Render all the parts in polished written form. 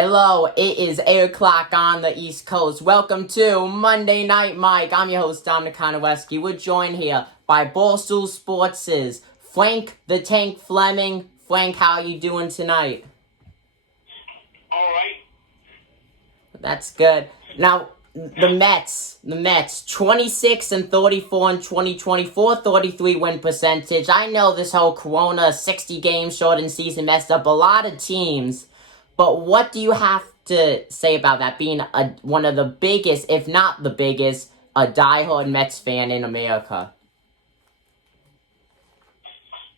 Hello, it is 8 o'clock on the East Coast. Welcome to Monday Night Mike. I'm your host, Dominic Konowski. We're joined here by Barstool Sports' Frank the Tank Fleming. Frank, how are you doing tonight? All right. That's good. Now, the Mets, 26 and 34 in 2024, 33 win percentage. I know this whole Corona 60 game shortened season messed up a lot of teams. But what do you have to say about that, being one of the biggest, if not the biggest, a diehard Mets fan in America?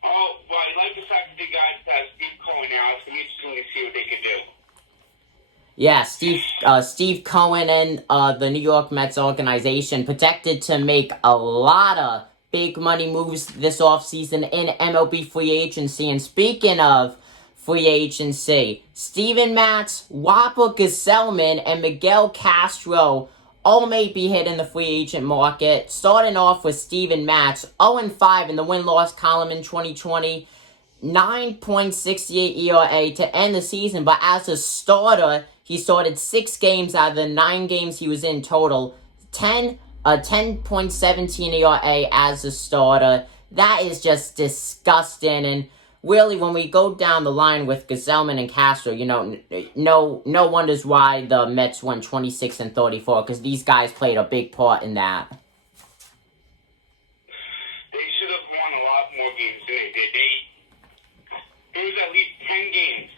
Oh, well, I like the fact that they got Steve Cohen now. It's going to be interesting to see what they can do. Yeah, Steve Cohen and the New York Mets organization projected to make a lot of big money moves this offseason in MLB free agency. And speaking of free agency, Steven Matz, Whopper Gesellman, and Miguel Castro all may be hitting the free agent market. Starting off with Steven Matz, 0-5 in the win-loss column in 2020, 9.68 ERA to end the season. But as a starter, he started 6 games out of the 9 games he was in total. 10.17 ERA as a starter. That is just disgusting. And really, when we go down the line with Gesellman and Castro, no wonders why the Mets won 26 and 34, because these guys played a big part in that. They should have won a lot more games than they did. There was at least 10 games.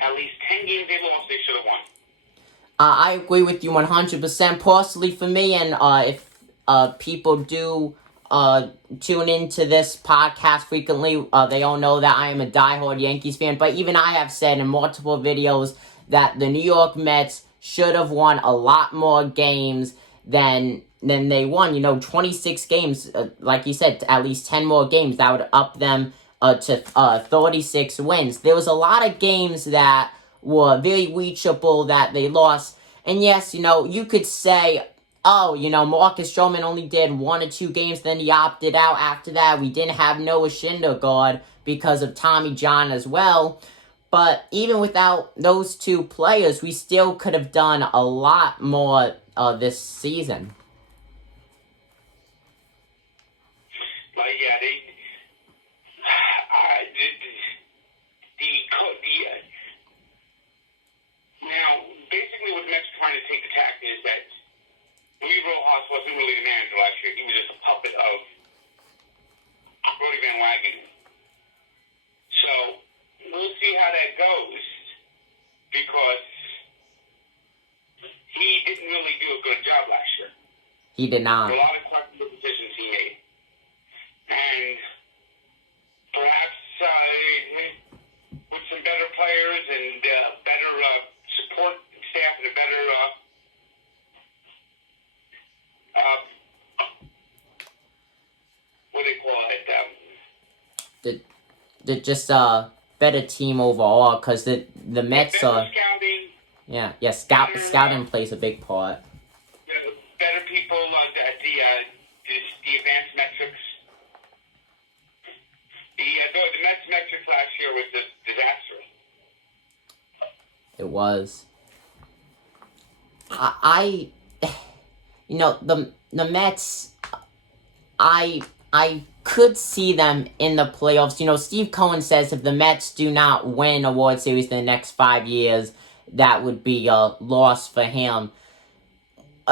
At least 10 games they lost, they should have won. I agree with you 100%. Personally, for me, and if people do tune into this podcast frequently, they all know that I am a diehard Yankees fan. But even I have said in multiple videos that the New York Mets should have won a lot more games than they won. 26 games, like you said, at least 10 more games. That would up them to 36 wins. There was a lot of games that were very reachable that they lost. And yes, you could say, oh, Marcus Stroman only did 1 or 2 games, then he opted out. After that, we didn't have Noah Syndergaard because of Tommy John as well. But even without those 2 players, we still could have done a lot more this season. Yeah, now, basically what the Mets are trying to take the tack is that Luis Rojas wasn't really the manager last year. He was just a puppet of Brody Van Wagenen. So, we'll see how that goes, because he didn't really do a good job last year. He did not. A lot of questionable decisions he made. And perhaps with some better players and better support staff and a better what do they call it? Just a better team overall, because the Mets are scouting. Scouting plays a big part. Better people at the advanced metrics. The Mets metrics last year was disastrous. It was. The Mets, I could see them in the playoffs. Steve Cohen says if the Mets do not win a World Series in the next 5 years, that would be a loss for him.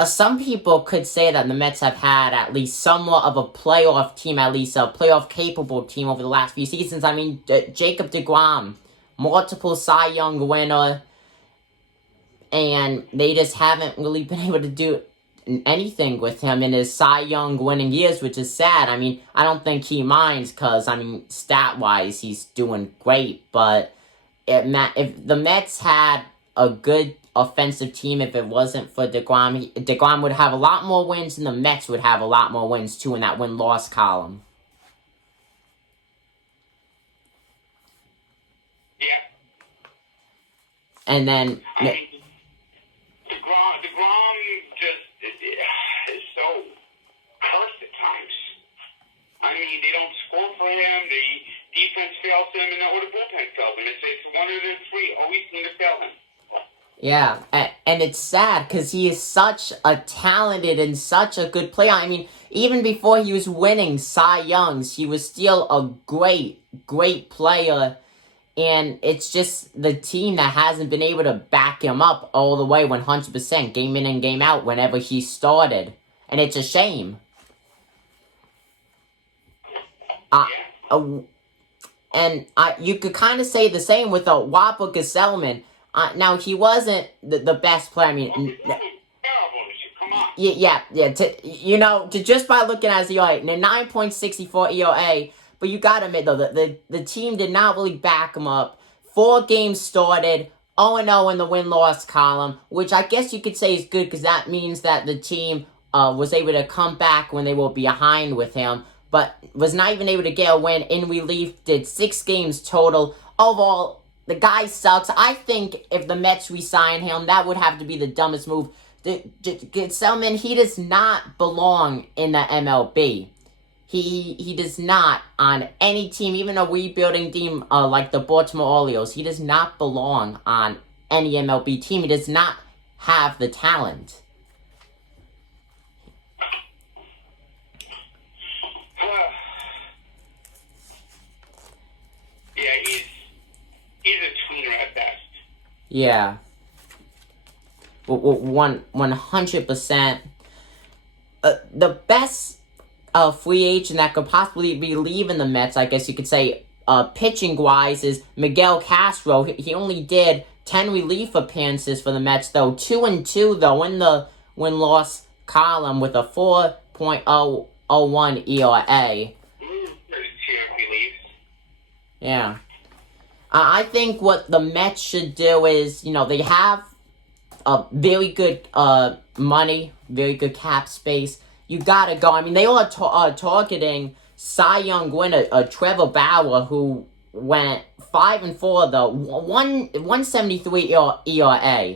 Some people could say that the Mets have had at least somewhat of a playoff team, at least a playoff-capable team over the last few seasons. I mean, Jacob deGrom, multiple Cy Young winner, and they just haven't really been able to do anything with him in his Cy Young winning years, which is sad. I mean, I don't think he minds because, stat-wise, he's doing great. But if the Mets had a good offensive team, if it wasn't for deGrom, deGrom would have a lot more wins, and the Mets would have a lot more wins, too, in that win-loss column. Yeah. And then DeGrom just is so cursed at times. They don't score for him. The defense fails him, or the bullpen fails him. It's one of the 3 always seem to fail him. Yeah, and it's sad because he is such a talented and such a good player. I mean, even before he was winning Cy Youngs, he was still a great player. And it's just the team that hasn't been able to back him up all the way 100%, game in and game out, whenever he started. And it's a shame. And you could kind of say the same with Whopper Gesellman. Now, he wasn't the best player. I mean, Come on. yeah. Just by looking at his ERA, 9.64 ERA, but you gotta admit, though, the team did not really back him up. 4 games started, 0-0 in the win-loss column, which I guess you could say is good, because that means that the team was able to come back when they were behind with him, but was not even able to get a win in relief, did 6 games total. Overall, the guy sucks. I think if the Mets re-sign him, that would have to be the dumbest move. Gesellman, he does not belong in the MLB. He does not on any team, even a rebuilding team like the Baltimore Orioles. He does not belong on any MLB team. He does not have the talent. Yeah, he's a tweener at best. Yeah. 100%. The best free agent that could possibly be leaving the Mets, I guess you could say, pitching-wise, is Miguel Castro. He only did 10 relief appearances for the Mets, though. 2-2, though, in the win-loss column with a 4.001 ERA. Yeah. I think what the Mets should do is, they have very good money, very good cap space. You gotta go. I mean, they are targeting Cy Young winner Trevor Bauer, who went 5-4 though, 173 ERA.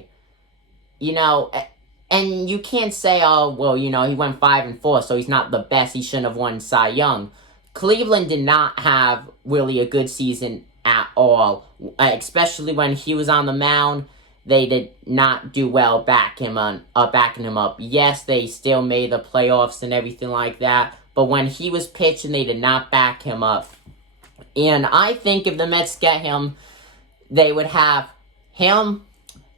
And you can't say, he went 5-4, so he's not the best. He shouldn't have won Cy Young. Cleveland did not have really a good season at all, especially when he was on the mound. They did not do well backing him up. Yes, they still made the playoffs and everything like that, but when he was pitching, they did not back him up. And I think if the Mets get him, they would have him,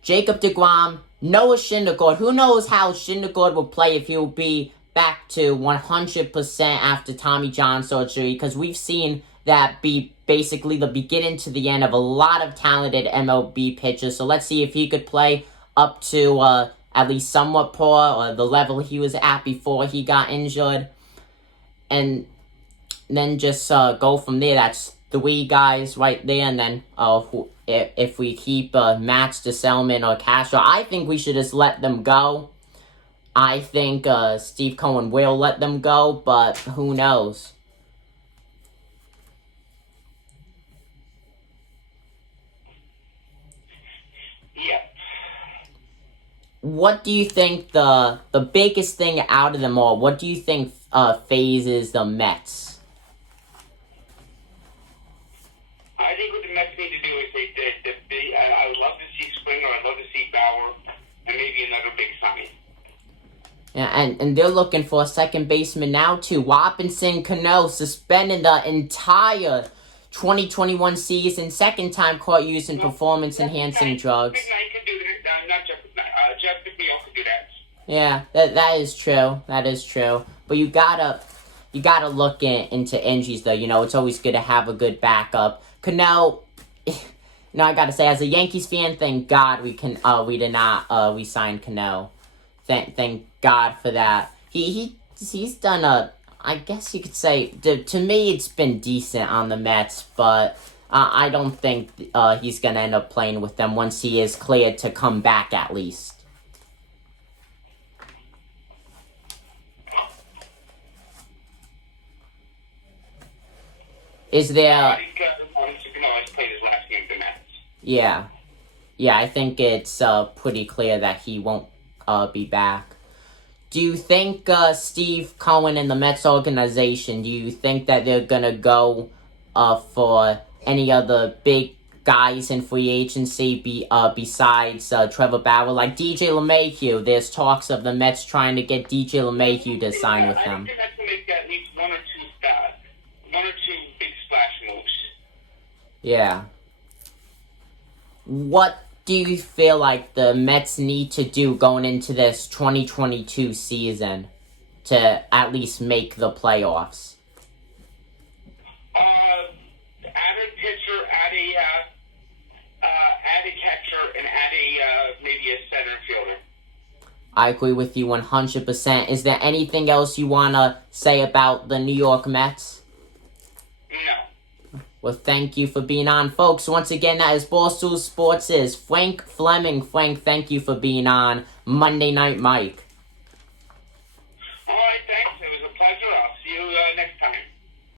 Jacob deGrom, Noah Syndergaard. Who knows how Syndergaard will play if he'll be back to 100% after Tommy John surgery, because we've seen that be basically the beginning to the end of a lot of talented MLB pitchers. So let's see if he could play up to at least somewhat poor, or the level he was at before he got injured. And then just go from there. That's 3 guys right there. And then if we keep Max Gesellman or Castro, I think we should just let them go. I think Steve Cohen will let them go, but who knows? Yep. What do you think the biggest thing out of them all? What do you think phases the Mets? I think what the Mets need to do is I would love to see Springer, I'd love to see Bauer, and maybe another big signing. Yeah, and they're looking for a second baseman now too. Robinson Cano suspended the entire 2021 season, second time caught using performance-enhancing drugs. McKnight could do that. Not Jeff McKnight. Jeff McNeil could do that. Yeah, that is true. That is true. But you gotta look into injuries though. It's always good to have a good backup. Cano, I gotta say, as a Yankees fan, thank God we did not we signed Cano. Thank God for that. He's done I guess you could say, to me, it's been decent on the Mets, but I don't think he's going to end up playing with them once he is cleared to come back, at least. Is there... I think Cano played his last game with the Mets. Yeah. Yeah, I think it's pretty clear that he won't be back. Do you think Steve Cohen and the Mets organization, do you think that they're going to go for any other big guys in free agency besides Trevor Bauer, like DJ LeMahieu. There's talks of the Mets trying to get DJ LeMahieu to sign with them. I think that's going to make at least one or two big splash moves. Yeah. What do you feel like the Mets need to do going into this 2022 season to at least make the playoffs? Add a pitcher, add a catcher, and add maybe a center fielder. I agree with you 100%. Is there anything else you want to say about the New York Mets? No. Well, thank you for being on, folks. Once again, that is Barstool Sports' Frank Fleming. Frank, thank you for being on Monday Night Mike.